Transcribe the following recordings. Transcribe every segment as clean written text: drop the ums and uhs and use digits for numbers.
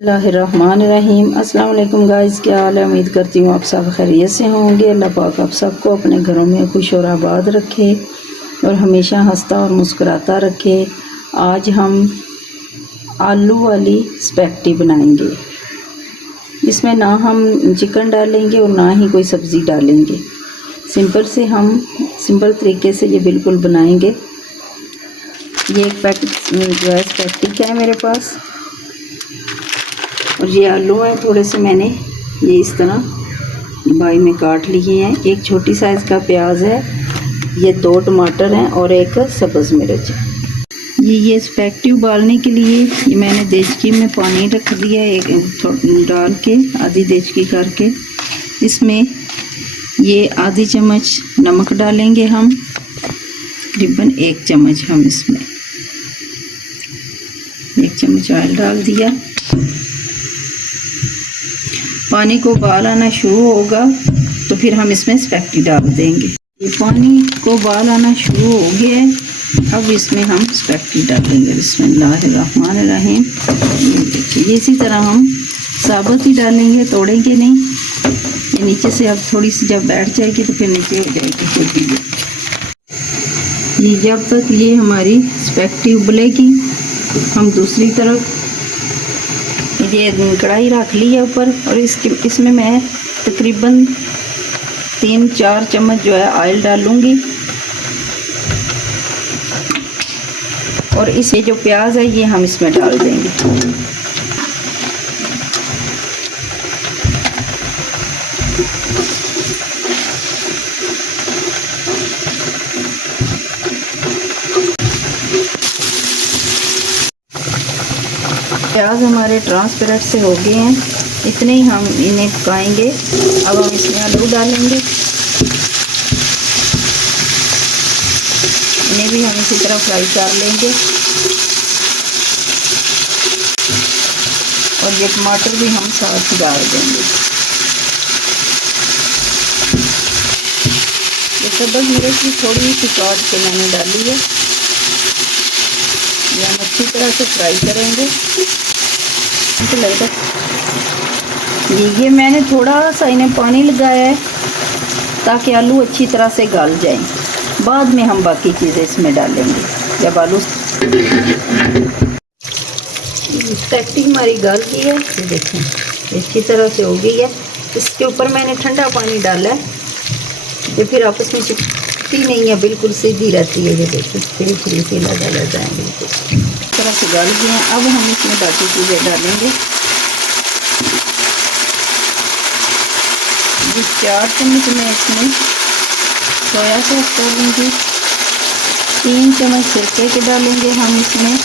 बिस्मिल्लाहिर्रहमानिर्रहीम। अस्सलाम वालेकुम गाइस, क्या हाल है? उम्मीद करती हूँ आप सब खैरियत से होंगे। अल्लाह पाक आप सबको अपने घरों में खुश और आबाद रखे और हमेशा हंसता और मुस्कुराता रखे। आज हम आलू वाली स्पैगेटी बनाएंगे। इसमें ना हम चिकन डालेंगे और ना ही कोई सब्ज़ी डालेंगे। सिंपल तरीके से ये बिल्कुल बनाएंगे। ये एक पैकेट जो है स्पैगेटी है मेरे पास, और ये आलू हैं थोड़े से, मैंने ये इस तरह बाई में काट लिए हैं। एक छोटी साइज़ का प्याज है, ये 2 टमाटर हैं और एक सब्ज़ मिर्च। ये स्पैगेटी उबालने के लिए ये मैंने देचकी में पानी रख दिया है, एक डाल के आधी देचकी करके। इसमें ये आधी चम्मच नमक डालेंगे हम, तकरीबन 1 चम्मच हम इसमें 1 चम्मच ऑयल डाल दिया। पानी को उबाल आना शुरू होगा तो फिर हम इसमें स्पैगेटी डाल देंगे। ये पानी को उबाल आना शुरू हो गया है, अब इसमें हम स्पैगेटी डालेंगे। बिस्मिल्लाहिर्रहमानिर्रहीम। देखिए इसी तरह हम साबुत ही डालेंगे, तोड़ेंगे नहीं। ये नीचे से अब थोड़ी सी जब बैठ जाएगी तो फिर नीचे हो जाएगी खुद ही। ये जब तक ये हमारी स्पैगेटी उबलेगी, हम दूसरी तरफ ये कढ़ाई रख ली है ऊपर, और इसमें मैं तकरीबन 3-4 चम्मच जो है ऑयल डालूंगी। और इसे जो प्याज है ये हम इसमें डाल देंगे। प्याज हमारे ट्रांसपेरेंट से हो गए हैं, इतने ही हम इन्हें पकाएंगे। अब हम इसमें आलू डालेंगे, इन्हें भी हम इसी तरह फ्राई कर लेंगे। और ये टमाटर भी हम साथ डाल देंगे। ये सब्ज़ मिर्च भी थोड़ी सी काट के मैंने डाली है। ये हम अच्छी तरह से फ्राई करेंगे। ये मैंने थोड़ा सा इन्हें पानी लगाया है ताकि आलू अच्छी तरह से गल जाएं। बाद में हम बाकी चीज़ें इसमें डालेंगे जब आलू। स्पैगेटी हमारी गल गई है, ये देखें अच्छी तरह से हो गई है। इसके ऊपर मैंने ठंडा पानी डाला है, ये फिर आपस में चिपकती नहीं है, बिल्कुल सीधी रहती है। ये देखिए फिर से लगा जाए, बिल्कुल इस तरह से गल गए हैं। अब हम इसमें बाकी चीज़ें डालेंगे। ये 4 चम्मच में इसमें सोया सॉस डालेंगे, 3 चम्मच सिरके के डालेंगे हम इसमें।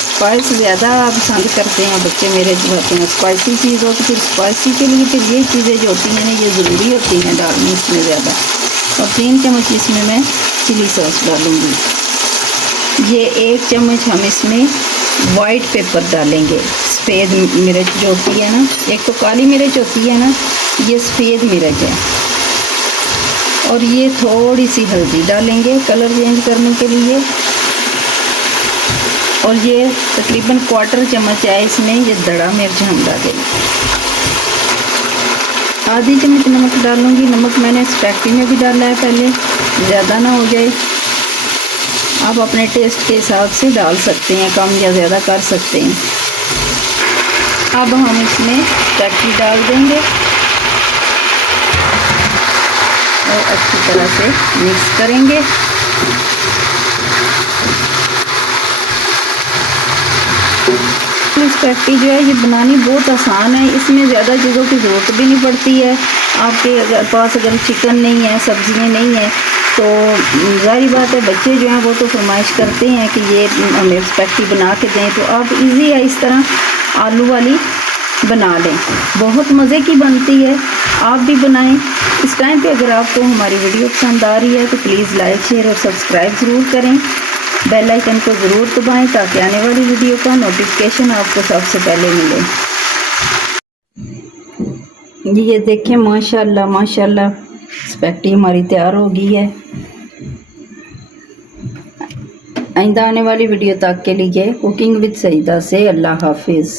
स्पाइस ज़्यादा पसंद करते हैं बच्चे मेरे, जो होते हैं स्पाइसी चीज़ हो तो फिर स्पाइसी के लिए फिर ये चीज़ें जो होती हैं ना ये ज़रूरी होती हैं डालनी इसमें ज़्यादा। और 3 चम्मच इसमें मैं चिली सॉस डालूँगी। ये 1 चम्मच हम इसमें वाइट पेपर डालेंगे। सफ़ेद मिर्च जो होती है ना, एक तो काली मिर्च होती है ना, ये सफ़ेद मिर्च है। और ये थोड़ी सी हल्दी डालेंगे कलर चेंज करने के लिए। और ये तकरीबन 1/4 चम्मच है इसमें ये दड़ा मिर्च हम डालेंगे। आधी चम्मच नमक डालूँगी। नमक मैंने स्पैगेटी में भी डाला है पहले, ज़्यादा ना हो जाए। आप अपने टेस्ट के हिसाब से डाल सकते हैं, कम या ज़्यादा कर सकते हैं। अब हम इसमें स्पैगेटी डाल देंगे और अच्छी तरह से मिक्स करेंगे। स्पैगेटी जो है ये बनानी बहुत आसान है, इसमें ज़्यादा चीज़ों की ज़रूरत भी नहीं पड़ती है। आपके पास अगर चिकन नहीं है, सब्जियां नहीं है, तो ज़ाहिर बात है बच्चे जो हैं वो तो फरमाइश करते हैं कि ये हमें स्पैगेटी बना के दें, तो आप इजी है इस तरह आलू वाली बना लें। बहुत मज़े की बनती है, आप भी बनाएं। इस टाइम पे अगर आपको हमारी वीडियो पसंद आ रही है तो प्लीज़ लाइक, शेयर और सब्सक्राइब ज़रूर करें। बेल आइकन को ज़रूर दबाएं ताकि आने वाली वीडियो का नोटिफिकेशन आपको सबसे पहले मिले। ये देखें माशाल्लाह माशाल्लाह स्पैगेटी हमारी तैयार हो गई है। आइंदा आने वाली वीडियो तक के लिए कुकिंग विद सईदा से अल्लाह हाफिज़।